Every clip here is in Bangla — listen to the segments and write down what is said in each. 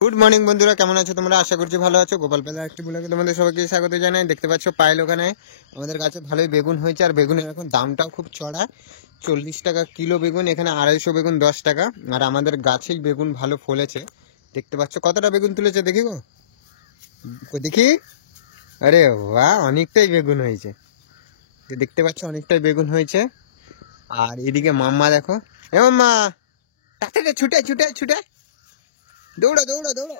গুড মর্নিং বন্ধুরা, কেমন আছো তোমরা? আশা করছি ভালো আছো। গোপাল পেলা একটি ব্লগে তোমাদের সবাইকে স্বাগত জানাই। দেখতে পাচ্ছ পায়েল ওখানে আমাদের গাছে ভালোই বেগুন হয়েছে, আর বেগুনের এখন দামটাও খুব চড়া, 40 টাকা কিলো বেগুন। এখানে 250 বেগুন 10 টাকা। আর আমাদের গাছেই বেগুন ভালো ফলেছে। দেখতে পাচ্ছ কতটা বেগুন তুলেছে, দেখি গো, দেখি। আরে বাহ, অনেকটাই বেগুন হয়েছে। দেখতে পাচ্ছ অনেকটাই বেগুন হয়েছে। আর এদিকে মাম্মা দেখো, এ মাম্মা, তাড়াতাড়ি ছুটে ছুটে ছুটে দৌড়ো দৌড়ো দৌড়ো।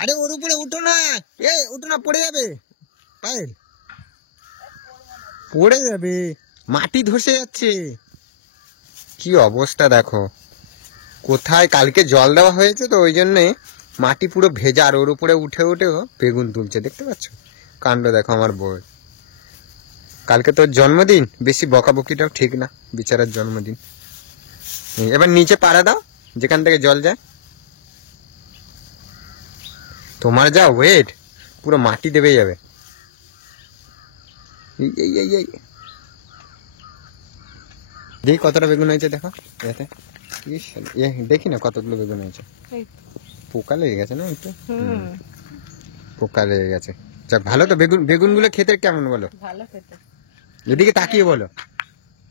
আরে ওর উপরে উঠো না, উঠো না, পড়ে যাবে। পায়েল, পড়ে যাবে, মাটি ধসে যাচ্ছে। কি অবস্থা দেখো, কোথায় কালকে জল দেওয়া হয়েছে তো ওই জন্যে মাটি পুরো ভেজা, আর ওর উপরে উঠে উঠে বেগুন তুলছে। দেখতে পাচ্ছ কাণ্ড দেখো আমার বউ। কালকে তোর জন্মদিন, বেশি বকাবকিটাও ঠিক না, বিচারার জন্মদিন। এবার নিচে পাড়া দাও যেখান থেকে জল যায়। তোমার যা ওয়েট, পুরো মাটি দেবে যাবে। দেখি কতটা বেগুন হয়েছে, দেখো এতে। দেখি না কতগুলো বেগুন হয়েছে। পোকা লেগে গেছে না একটু, পোকা লেগে গেছে। যাক ভালো তো। বেগুন গুলো খেতে কেমন বলো? ভালো খেতে। এদিকে তাকিয়ে বলো।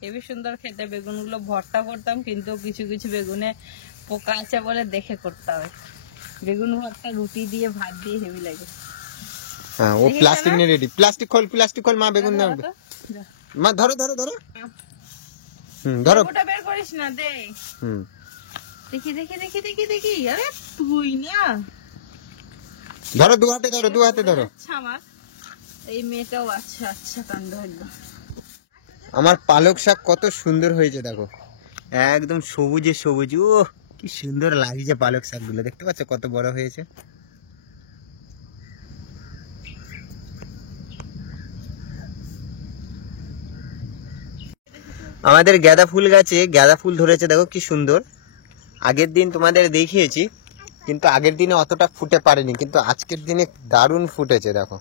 হেবি সুন্দর খেতে। বেগুন গুলো ভর্তা করতাম, কিন্তু কিছু কিছু বেগুনে পোকা আছে বলে দেখে করতে হবে। বেগুন ভর্তা রুটি দিয়ে ভাত দিয়ে হেভি লাগে। হ্যাঁ, ও প্লাস্টিক নিয়ে রেডি। প্লাস্টিক খোল মা, বেগুন দাও মা। ধরো ধরো ধরো, ধরো। ওটা বের করিস না, দে। দেখি দেখি দেখি দেখি দেখি। আরে তুই না, ধরো, দু হাতে ধরো, দু হাতে ধরো। আচ্ছা, আমার এই মেয়েটাও আচ্ছা আচ্ছা কাণ্ড হইল। আমার পালক শাক কত সুন্দর হয়েছে দেখো, একদম সবুজে সবুজ। ও কি সুন্দর লাগছে পালক শাক গুলো, দেখতে পাচ্ছ কত বড় হয়েছে। আমাদের গাঁদা ফুল গাছে গাঁদা ফুল ধরেছে, দেখো কি সুন্দর। আগের দিন তোমাদের দেখিয়েছি, কিন্তু আগের দিনে অতটা ফুটে পারেনি, কিন্তু আজকের দিনে দারুণ ফুটেছে দেখো।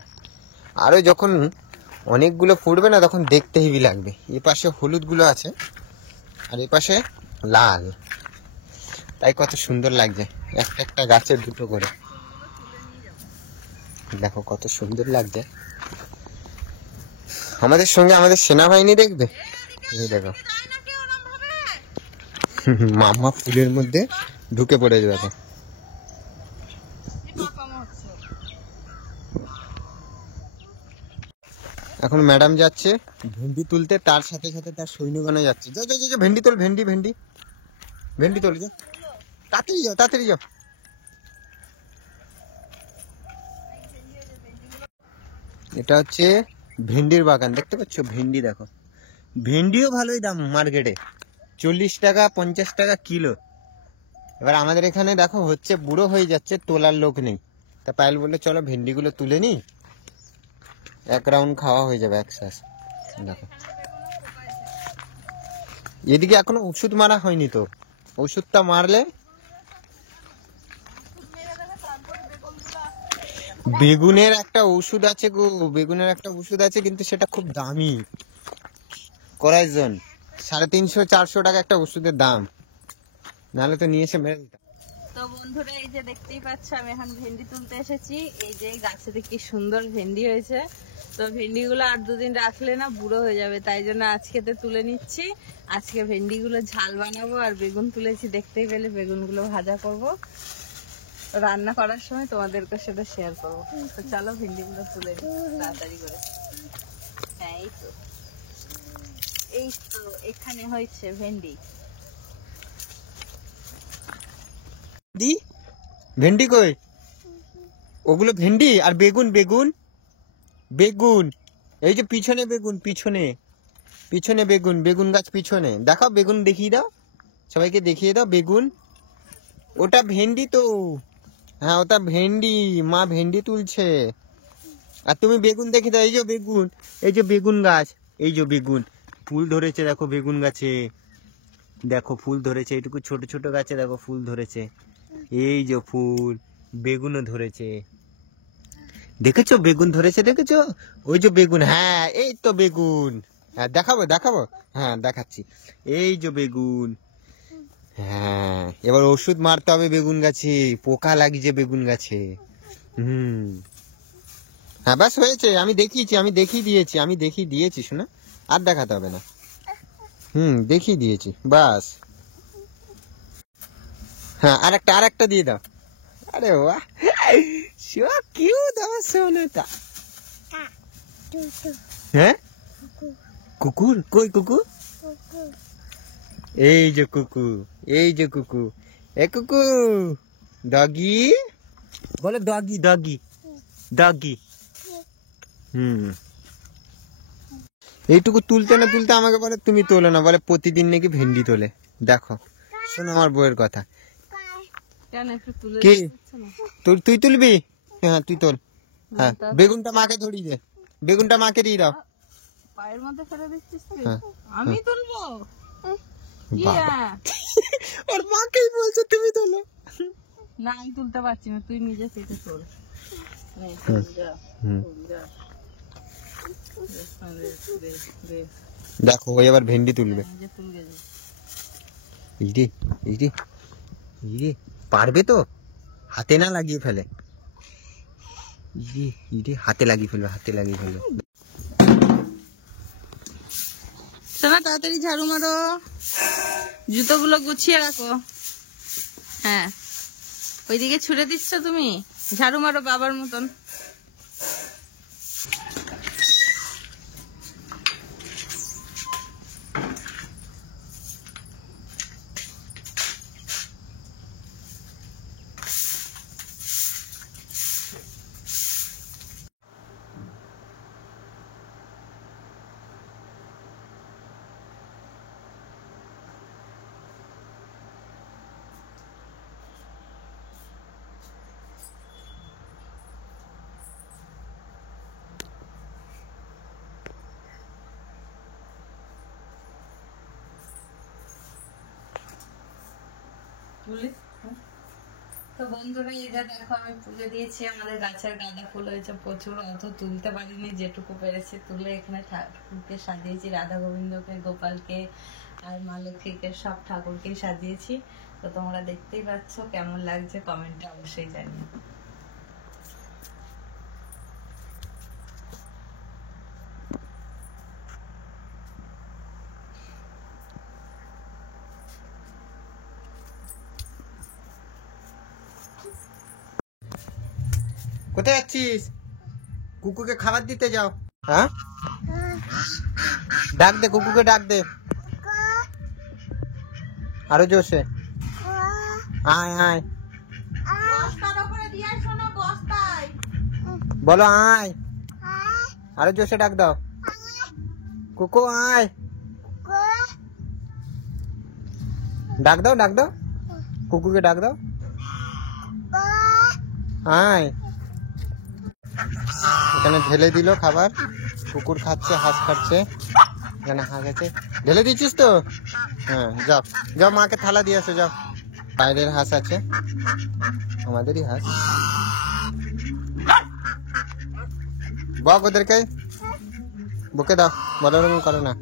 আরো যখন অনেকগুলো ফুটবে না, তখন দেখতে হেভি লাগবে। এ পাশে হলুদ গুলো আছে, আর এ পাশে লাল, তাই কত সুন্দর লাগছে। একটা একটা গাছে দুটো করে, দেখো কত সুন্দর লাগছে। আমাদের সঙ্গে আমাদের সেনাবাহিনী দেখবে, এই দেখো মামা ফুলের মধ্যে ঢুকে পড়েছে দেখো। এখন ম্যাডাম যাচ্ছে ভেন্ডি তুলতে, তার সাথে সাথে তার সৈন্যগণ যাচ্ছে। যাও যাও যাও, ভেন্ডি তোল, ভেন্ডি ভেন্ডি ভেন্ডি তোলে, যাও তাড়াতাড়ি যাও, তাড়াতাড়ি যাও। এটা হচ্ছে ভেন্ডির বাগান, দেখতে পাচ্ছ ভেন্ডি দেখো। ভেন্ডিও ভালোই দাম মার্কেটে, 40 টাকা 50 টাকা কিলো। এবার আমাদের এখানে দেখো হচ্ছে, বুড়ো হয়ে যাচ্ছে, তোলার লোক নেই। তা পায়েল বললে চলো ভেন্ডিগুলো তুলে নি, এক রাউন্ড খাওয়া হয়ে যাবে একসাথে। দেখো এদিকে এখনো ওষুধ মারা হয়নি তো, ওষুধটা মারলে। বেগুনের একটা ওষুধ আছে গো, বেগুনের একটা ওষুধ আছে, কিন্তু সেটা খুব দামি। করাইজন 350-400 টাকা একটা ওষুধের দাম, নাহলে তো নিয়ে এসে মেরে দিতাম। তো বন্ধুরা, এই যে দেখতেই পাচ্ছ, আমি এখন ভেন্ডি তুলতে এসেছি। এই যে গাছেতে কি সুন্দর ভেন্ডি হয়েছে। তো ভেন্ডিগুলো আর দুদিন রাখলে না বুড়ো হয়ে যাবে, তাই জন্য আজকেতে তুলে নিচ্ছি। আজকে ভেন্ডিগুলো ঝাল বানাবো, আর বেগুন তুলেছি দেখতেই পেলে, বেগুনগুলো ভাজা করব। রান্না করার সময় তোমাদেরকে সেটা শেয়ার করবো। তো চলো ভেন্ডিগুলো তুলে নিই তাড়াতাড়ি করে। হ্যাঁ, এই তো এখানে হয়েছে ভেন্ডি। দি ভেন্ডি কই? ওগুলো ভেন্ডি, আর বেগুন বেগুন বেগুন, এই যে পিছনে বেগুন, পিছনে পিছনে বেগুন, বেগুন গাছ পিছনে দেখাও, বেগুন দেখিয়ে দাও, সবাইকে দেখিয়ে দাও বেগুন। ওটা ভেন্ডি তো, হ্যাঁ ওটা ভেন্ডি, মা ভেন্ডি তুলছে। আর তুমি বেগুন দেখে দাও, এই যে বেগুন, এই যে বেগুন গাছ, এই যে বেগুন ফুল ধরেছে দেখো বেগুন গাছে, দেখো ফুল ধরেছে। এইটুকু ছোট ছোট গাছে দেখো ফুল ধরেছে, এই যে ফুল, বেগুনও ধরেছে, দেখেছো বেগুন ধরেছে, দেখেছো ওই যে বেগুন। হ্যাঁ এই তো বেগুন, হ্যাঁ দেখাবো দেখাবো, হ্যাঁ দেখাচ্ছি, এই যে বেগুন, হ্যাঁ, এবার ওষুধ মারতে হবে বেগুন গাছে, পোকা লাগিয়েছে বেগুন গাছে। হ্যাঁ ব্যাস হয়েছে, আমি দেখিয়ে দিয়েছি শোনা, আর দেখাতে হবে না। দেখিয়ে দিয়েছি বাস। হ্যাঁ আরেকটা দিয়ে দাও। আরে বাহ, সো কিউট আমার সোনাটা। হ্যাঁ কুকুর কই? কুকুর এই যে কুকুর, এ কুকুর ডগি বলে, ডগি। এইটুকু তুলতে না তুলতে আমাকে বলে তুমি তোলো না, বলে প্রতিদিন নাকি ভেন্ডি তোলে। দেখো শোনো আমার বউয়ের কথা। কি তুই তুলবি? হ্যাঁ তুই তোল। হ্যাঁ বেগুনটা মাকে ধরিয়ে দে, বেগুনটা মাকে দিয়ে দাও। পায়ের মধ্যে ফেলে দিচ্ছিস তুই? আমি তুলবো? ওর মাকেই বলছে তুমি তোলো। না আমি তুলতে পারছি না, তুই নিজে থেকে তোল। দেখো ওই এবার ভেন্ডি তুলবে। পারবে তো? হাতে না লাগিয়ে ফেলে। হাতে লাগিয়ে ফেলবে। শোনা তাড়াতাড়ি ঝাড়ু মারো, জুতোগুলো গুছিয়ে রাখো। হ্যাঁ ওইদিকে ছুড়ে দিচ্ছ তুমি, ঝাড়ু মারো বাবার মতন। তো বন্ধুরা এটা দেখো, আমি পুজো দিয়েছি, আমাদের গাছের গাঁদা ফুল হয়েছে প্রচুর, অত তুলতে পারিনি, যেটুকু পেরেছে তুলে এখানে ঠাকুরকে সাজিয়েছি, রাধা গোবিন্দকে, গোপালকে আর মা লক্ষ্মীকে, সব ঠাকুরকে সাজিয়েছি। তো তোমরা দেখতেই পাচ্ছ, কেমন লাগছে কমেন্টে অবশ্যই জানিও। কোথায় যাচ্ছিস? কুকুরকে খাবার দিতে যাও। হ্যাঁ ডাক দে, কুকুরকে ডাক দে আরো জোরসে। আয় বলো আয়, আরো জোরসে ডাক দাও। কুকু আয়, ডাক দাও কুকুরকে ডাক দাও। আয়, এখানে ঢেলে দিল খাবার, কুকুর খাচ্ছে, হাঁস খাচ্ছে, এখানে হাঁস আছে, ঢেলে দিচ্ছিস তো? হ্যাঁ যাও মাকে থালা দিয়ে আসো, যাও। বাইরের হাঁস আছে, আমাদেরই হাঁস। বক ওদেরকে, বকে দাও, বড় রকম করো না।